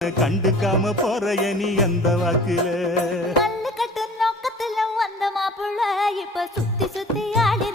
கண்டுக்காம போறைய நீ அந்த வாக்குல கல்லு கட்டு நோக்கத்துல வந்த மாப்புள்ள இப்ப சுத்தி சுத்தி ஆடி